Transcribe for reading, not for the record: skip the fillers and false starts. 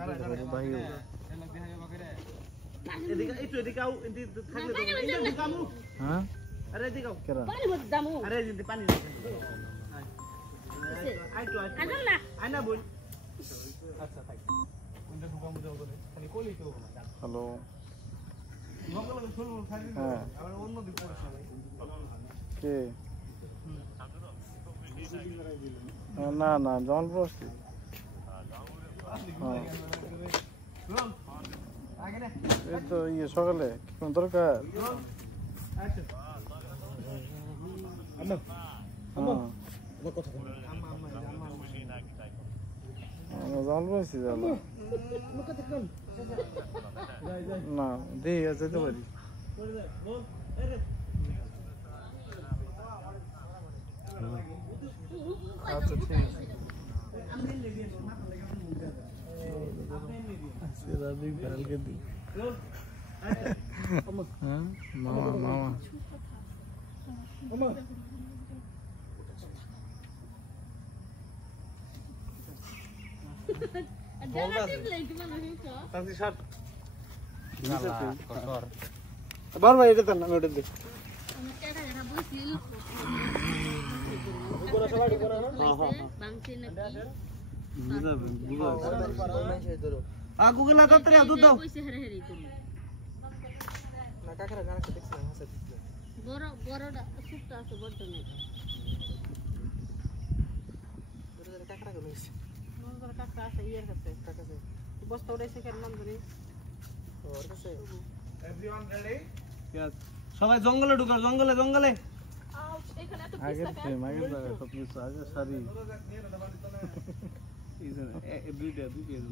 ভাই এদিকে একটু এদিকে আও এদিকে থাকলে তো এদিকে কামু হ্যাঁ আরে এদিকে আও কেরা পানি মত দামু আরে এদিকে পানি আইতো আইতো না আইনা বল আচ্ছা থাক ওইটা ঢুকামু যাও করে খালি কোলি কেউ না হ্যালো নকল শুরু খালি আবার অন্য দিক পড়ছে ভাই কে না না জল বসছি এই তো ইয়ে সকালে কোন দরকার জল বসছি জল না দিয়ে যেতে পারি আচ্ছা ঠিক আছে রাবি কালকে দি হ্যাঁ মামা মামা বার ভাই এটা তো না ওটা দে গুগল হাতে রে দুধ দাও না কাকরা গানা দেখছিলাম হাসা বড় বড়টা সুটটা আছে বড় নাই বড় কাকরা গুলো আছে বড় কাকরা আছে ইয়ার কাছে কাকাছে বস্তা উড়াইছে কেন নাম ধরে ওর কাছে এভরিওয়ান রেডি यस সবাই জঙ্গলে ঢুকাও জঙ্গলে জঙ্গলে এখানে এত আগের ফ্রেম আগের জায়গা সব কিছু আগে সারি এই যে এভরিডে দুই পেজ